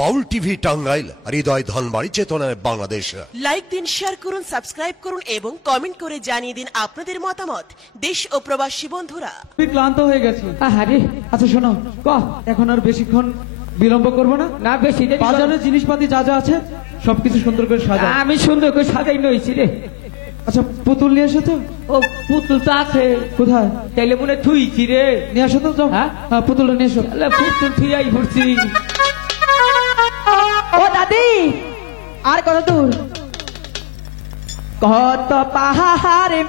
বাউল TV Tangail, হৃদয় ধনবাড়ি, চেতনায় Bangladesh. Like দিন, share করুন, সাবস্ক্রাইব করুন এবং কমেন্ট করে জানিয়ে দিন আপনাদের মতামত। দেশ ও প্রবাসী বন্ধুরা, আমি ক্লান্ত হয়ে গেছি। আরে আচ্ছা শোনো, এখন আর বেশিক্ষণ বিলম্ব করবো না। না বেশি দেরি বাজারে জিনিসপাতি যা যা আছে সবকিছু সুন্দর করে সাজা। আমি সুন্দর করে সাজাই নইছি রে। আচ্ছা পুতুল নিয়ে এসো তো। ও পুতুল তো আছে, কোথায়? তাইলে মনে থুইছি রে। নিয়ে আসো তো, যাও। হ্যাঁ? পুতুলটা নিয়ে এসো। তাহলে পুতুল থুইয়াই পড়ছি। ও দাদি, আর কত দূর? কত পাহাড়ে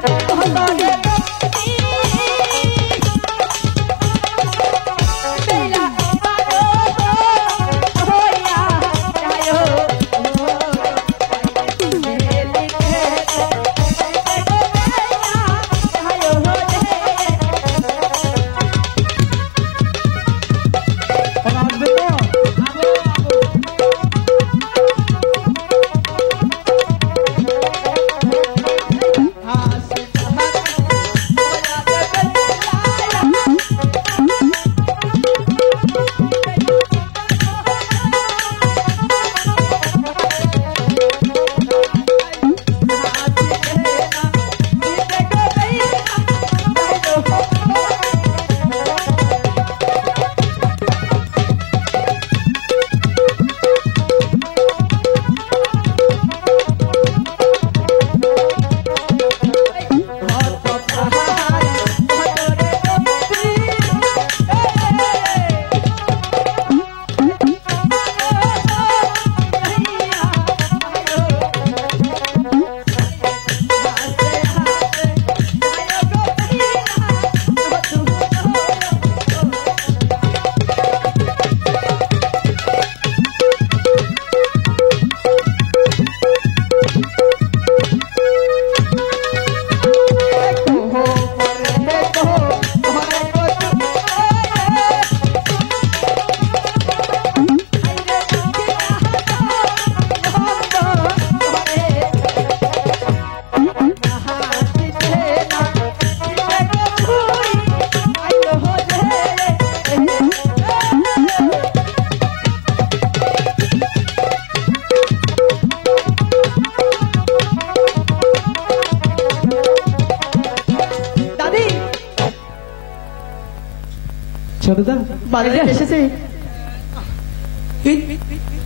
বাড়িতে এসেছে।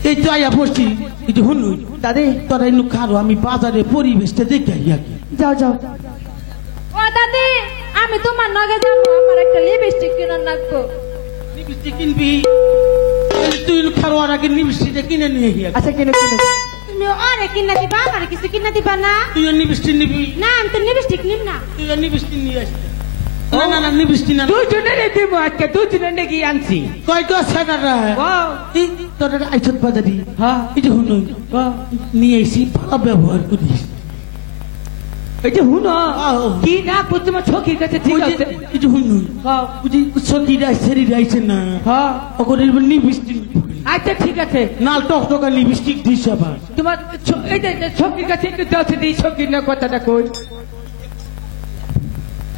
এই তো আয়া পড়ছি। এই যে হুন দাদি, তোরা এনু খারো, আমি বাজারে পরিবেশটা দেখে আইয়া কি। যাও যাও। ও দাদি, আমি তোমার নগে যাবো, আমার একটা লিপস্টিক কিনে রাখবো। লিপস্টিক কিনবি? তুই খারো আর আগে লিপস্টিকটা কিনে নিয়ে গিয়া। আচ্ছা কিনো কিনো। তুমি আরে কিনা দিবা, আমার কিছু কিনা দিবা না? তুই লিপস্টিক নিবি? না, আমি তো লিপস্টিক নিব না। তুই লিপস্টিক নিয়ে আসবি? না না না, লিপস্টিক না। দুজনে দিব, আজকে দুজনে নাকি আনছি। কয়টা সেটারা এই তোরা আইছত বাজারি। হ্যাঁ, এই যে হুন নিয়ে এসি, ভালো ব্যবহার করিস। এই যে হুন আও। কি না তোমার ছকির কাছে ঠিক আছে। এই যে হুন বুঝি সঙ্গীরা শরীরে আইছে না। হ্যাঁ, ওখানে লিপস্টিক আচ্ছা ঠিক আছে, নাল টকটকা লিপস্টিক দিস আবার। তোমার এই যে ছকির কাছে একটু দশে দিই, ছকির না কথাটা কই।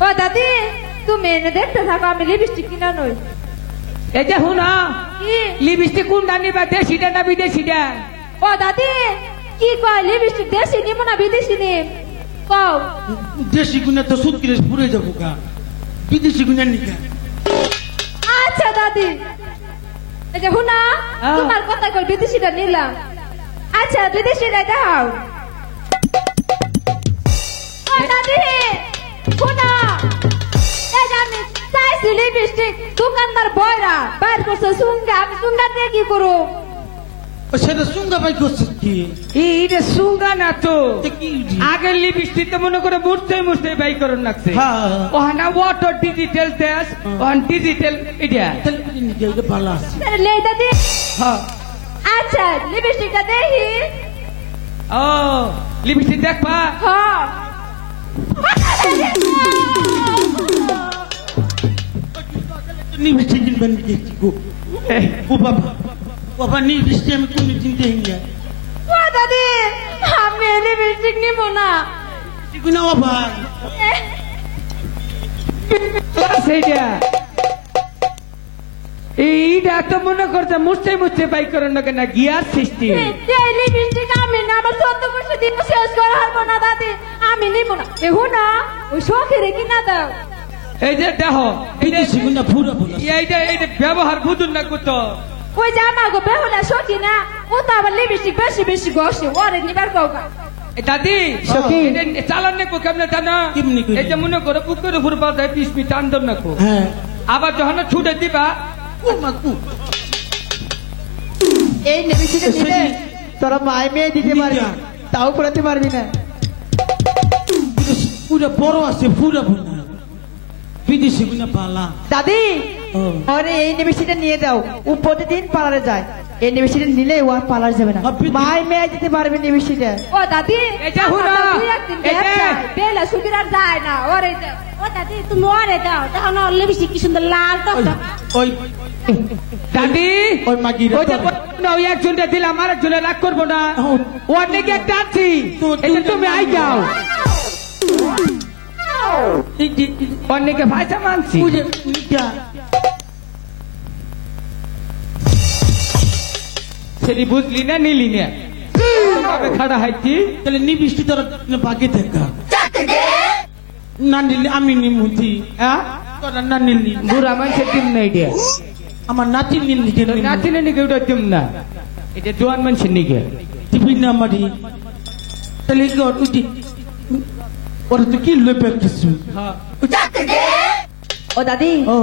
ও দাদি, তুমি এনে দেখতে থাকো, আমি লিপস্টিক কিনা নই। এই যে হুন কি? লিপস্টিক কোনটা নিবা, দেশিটা না বিদেশিটা? ও দাদি, কি কয় লিপস্টিক দেশি নিব না বিদেশি নিব? কও। দেশি গুণা তো সুতকিরে পুরে যাবো গা, বিদেশি গুণা নিকা। আচ্ছা দাদি, এই যে হুনা, তোমার কথা কই বিদেশিটা নিলাম। আচ্ছা বিদেশিটা দাও। ও দাদি, হুনা, এই যে আমি চাইছি লিপস্টিক, দোকানদার বয়রা বাইর করছে সুঙ্গা, আমি সুঙ্গা দিয়ে কি করব? সেটা সুঙ্গা পাই করছে কি? এইটা সুঙ্গা না তো, কি? আগের লিপস্টিক তো মনে করে মুছতে মুছতে বাই করুন লাগছে। হ্যাঁ। ওহানা ওয়াটার ডিজিটাল টেস্ট, ওহান ডিজিটাল এটা। তাহলে ভালো আছে। লে দাদি। হ্যাঁ। আচ্ছা লিপস্টিকটা দেখি। ও লিপস্টিক দেখবা? হ্যাঁ। লিপস্টিক কিনবেন কি গো? ও বাবা, বাবা লিপস্টিক আমি কোনদিন দেই না। ও দাদি, আমি লিপস্টিক নিব না। গুণা বাবা সেইটা এইটা তো মনে করছে মুছতে মুছতে বাই করেন না কেন গিয়ার সিস্টেম এই লিপস্টিক আমি না আমার 14 বছর দিন শেষ করা হারবো না দাদি আমি নিব না না ওই শখের কিনা দাও এই যে দেখো বিদেশি গুণা ফুরা ফুরা এইটা ব্যবহার বুঝুন না কত ওই যে আমাকে বেহুলা শখি না ও তো আবার লিপস্টিক বেশি বেশি ঘষে ওরে নিবার কওগা দাদি সখী। চালান নাকো কেমনে জানো কেমনে করি? এই যে মনে করো পুকুর উপর পাল্টায় পিস পিস টান নাকো হ্যাঁ আবার যখন ছুটে দিবা এই নেবিসিটা নিলে তোরা মায় মেয়ে দিতে পারবি নিকা। তাও পড়াতে পারবি না পুরা বড় আছে ফুরা ফুরা বিদেশি গুণা পালা দাদি ও। আরে এই নেবিসিটা নিয়ে দাও ও প্রতিদিন পার্লারে যায় এই নেবিসিটা নিলে ও আর পার্লার যাবে না আপনি- মায় মেয়ে দিতে পারবে নেবিসিটা ও দাদি এটা হুনা। তুই একদিন এটা। বেলা সুবির আর যায় না ওরে দাও। ও দাদি তুমি ওরে দাও তখন ওর লিপস্টিক কি সুন্দর লাল টকটক ওই দাদি ওই মাগিরা ওই যে তো- বললাম না, ওই একজনটা দিলাম আর একজনে রাগ করবো না ও। ও অনেকে একটা আছি তো- এটা তো- তুমি আই যাও এই যে- অনেকে ভাষা মানছি ওই যে নিকা। সেটি বুঝলি না নিলি না তবে খাড়া হাইছি তাহলে নিবিষ্টি তোর বাকি থাকা না নিলে আমি নিমুতি হ্যাঁ তোরা না নিলি বুড়া মানুষের টিম না এটা আমার নাতি নিলি কেন নাচিনে নিকে ওটা টিম না এটা জোয়ান মানুষের নিকে টিভি না মারি তাহলে কি ওর উঠি ওরা তো কি লোপে কিছু ও দাদি ও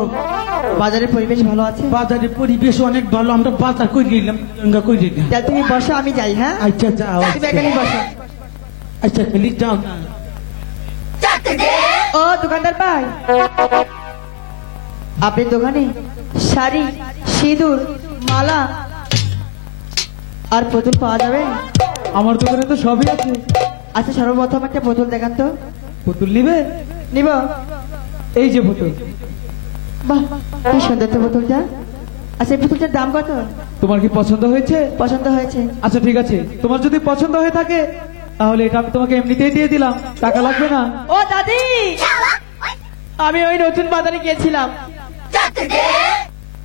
বাজারের পরিবেশ ভালো আছে বাজারে পরিবেশ অনেক ভালো আমরা বাজার করে নিলাম গঙ্গা করে নিলাম তাহলে তুমি বসো আমি যাই হ্যাঁ আচ্ছা যাও তুমি এখানে বসো আচ্ছা খালি যাও না ও দোকানদার ভাই আপনার দোকানে শাড়ি সিঁদুর মালা আর পুতুল পাওয়া যাবে আমার দোকানে তো সবই আছে আচ্ছা সর্বপ্রথম একটা পুতুল দেখান তো পুতুল নিবে নিব এই যে পুতুল বাহ কি সুন্দর তো পুতুলটা আচ্ছা এই পুতুলটার দাম কত তোমার কি পছন্দ হয়েছে পছন্দ হয়েছে আচ্ছা ঠিক আছে তোমার যদি পছন্দ হয়ে থাকে তাহলে এটা আমি তোমাকে এমনিতেই দিয়ে দিলাম টাকা লাগবে না ও দাদি আমি ওই নতুন বাজারে গিয়েছিলাম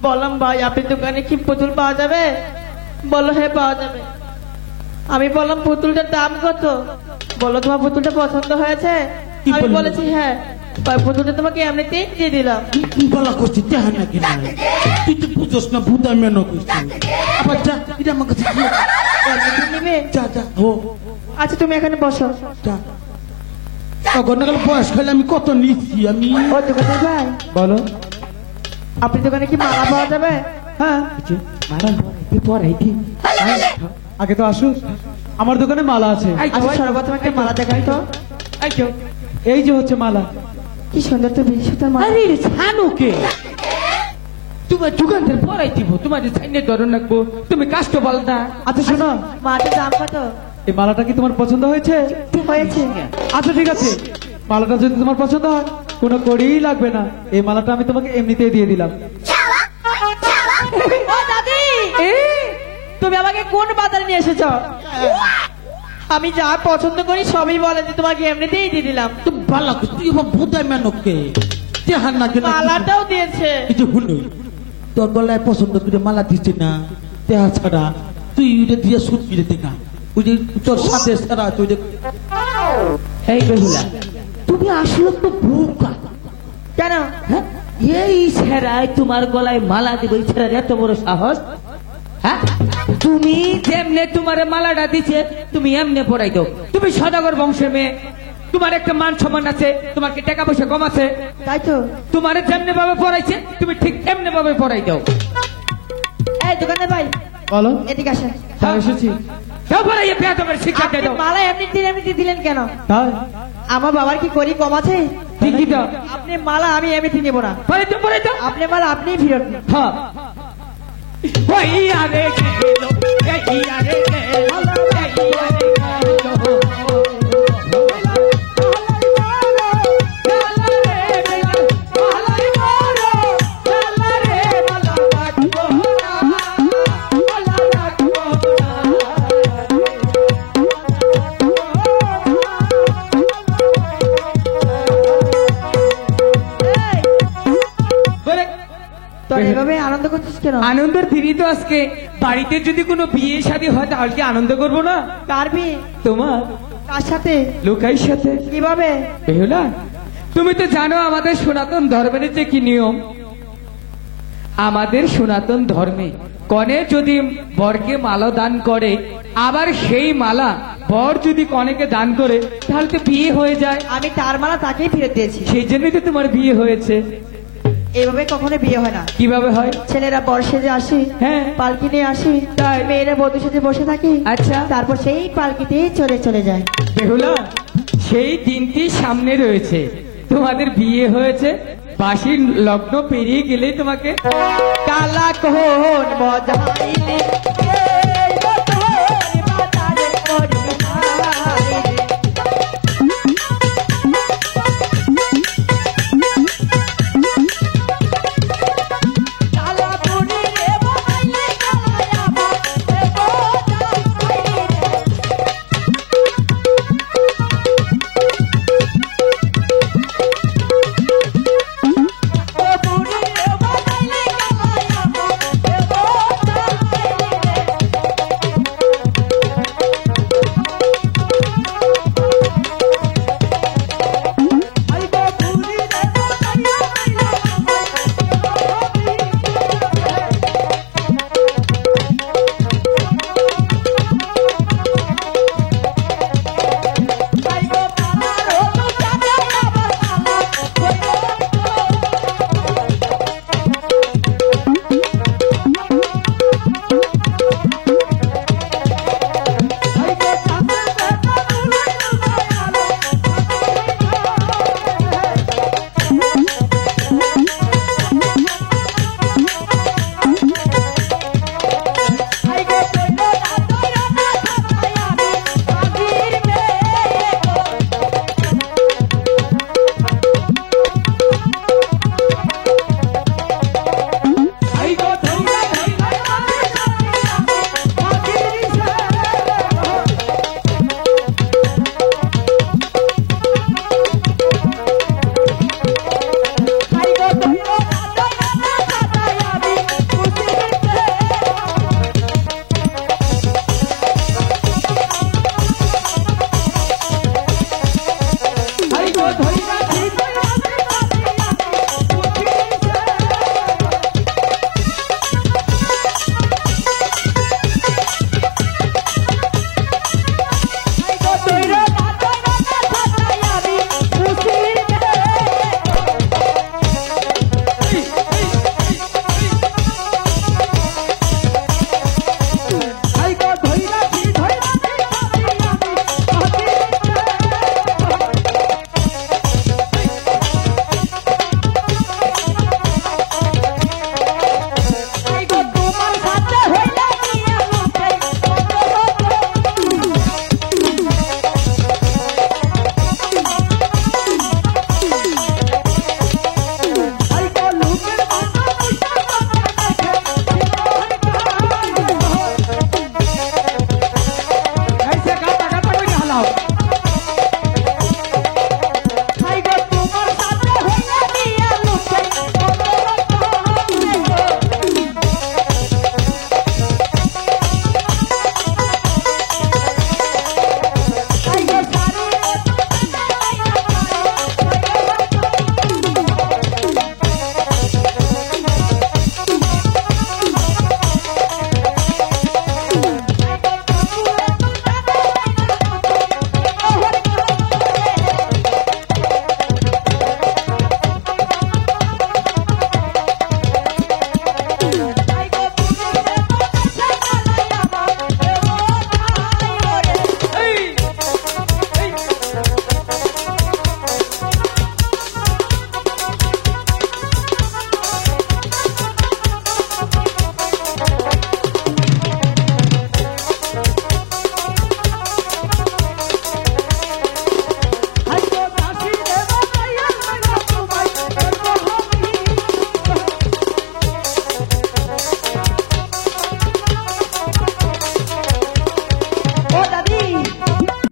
বললাম ভাই আপনার দোকানে কি পুতুল পাওয়া যাবে বললো হ্যাঁ পাওয়া যাবে আমি বললাম পুতুলটার দাম কত বললো তোমার পুতুলটা পছন্দ হয়েছে কি আমি বললো? বলেছি হ্যাঁ ওই পুতুলটা তোমাকে এমনিতেই দিয়ে দিলাম বলা করছি দেখা না কিনা তুই তো বুঝোস না ভূতা মেনো করছি আবার যা এটা আমার কাছে দিয়ে দে। এমনিতেই নিবে যা যা ও আচ্ছা তুমি এখানে বসো যা গন্ডাকাল বয়স খেলে আমি কত নিচ্ছি আমি ও দোকানের ভাই বলো আপনার দোকানে কি মালা পাওয়া যাবে হ্যাঁ ম্যাডাম পড়াইতি আগে তো আসুন আমার দোকানে মালা আছে আচ্ছা সর্বপ্রথম একটা মালা দেখান তো এই যে হচ্ছে মালা কি সুন্দর তো বিশ সুতার মালা আরে ছানুকে তোমার দোকানদার পড়াই দিব তোমার সাইনে ধরন রাখবো তুমি কাষ্ট বল না আচ্ছা শোনো মাটার দাম কত এই মালাটা কি তোমার পছন্দ হয়েছে হয়েছে আচ্ছা ঠিক আছে মালাটা যদি তোমার পছন্দ হয় কোনো করেই লাগবে না এই মালাটা আমি তোমাকে এমনিতেই দিয়ে দিলাম ও দাদি তুমি আমাকে কোন বাজারে নিয়ে এসেছ আমি যা পছন্দ করি সবই বলে যে তোমাকে এমনিতেই দিয়ে দিলাম তুই ভালো করছিস তুই এবার ভূতা মেনোকে দেখা না কিনা মালাটাও দিয়েছে এই যে হুলো তোর গলায় পছন্দ করে মালা দিচ্ছে না দেহা ছাড়া তুই ওটা দিয়ে সুদ কিনে দেখা ওই যে তোর সাথে ছাড়া তুই যে এই বেহুলা তুমি আসলে তো বোকা কেন হ্যাঁ? এই ছেড়ায় তোমার গলায় মালা দিব এই ছেড়ার এত বড় সাহস হ্যাঁ তুমি যেমনে তোমার মালাটা দিছে তুমি এমনে পড়াই দাও তুমি সদাগর বংশের মেয়ে তোমার একটা মান সম্মান আছে তোমার কি টাকা পয়সা কম আছে তাই তো তোমার যেমনে ভাবে পড়াইছে তুমি ঠিক এমনি ভাবে পড়াই দাও এই দোকানে ভাই বলো এদিকে আসেন হ্যাঁ এসেছি দাও পড়াইয়ে পেয়ে তোমার শিক্ষা আপনি দাও মালা এমনিতে দিলেন কেন তাই আমার বাবার কি করি কম আছে ঠিকই দাও আপনি মালা আমি এমনিতে নেব না পড়াই দাও আপনি মালা আপনি ফেরত দিন। হ্যাঁ ওই আরে গেলো এই আরে গেলো এই আরে গেলো তোর এভাবে আনন্দ করছিস কেন কেন? আনন্দের দিনই তো আজকে। বাড়িতে যদি কোনো বিয়ে শাদী হয় তাহলে কি আনন্দ করবো না? কার বিয়ে? তোমার কার সাথে? লোকাইর সাথে। কিভাবে? বেহুলা, তুমি তো জানো আমাদের সনাতন ধর্মের যে কি নিয়ম। আমাদের সনাতন ধর্মে কনে যদি বরকে মালা দান করে, আবার সেই মালা বর যদি কনেকে দান করে, তাহলে তো বিয়ে হয়ে যায়। আমি তার মালা তাকেই ফেরত দিয়েছি। সেই জন্যই তো তোমার বিয়ে হয়েছে। এইভাবে কখনো বিয়ে হয় না। কিভাবে হয়? ছেলেরা বর সেজে আসি, হ্যাঁ। পালকি নিয়ে আসি, তাই। মেয়েরা বধূ সাথে বসে থাকি, আচ্ছা। তারপর সেই পালকিতেই চলে যায়। বেহুলা, সেই দিনটি সামনে রয়েছে। তোমাদের বিয়ে হয়েছে, বাসির লগ্ন পেরিয়ে গেলেই তোমাকে কালা কোন বজাইলে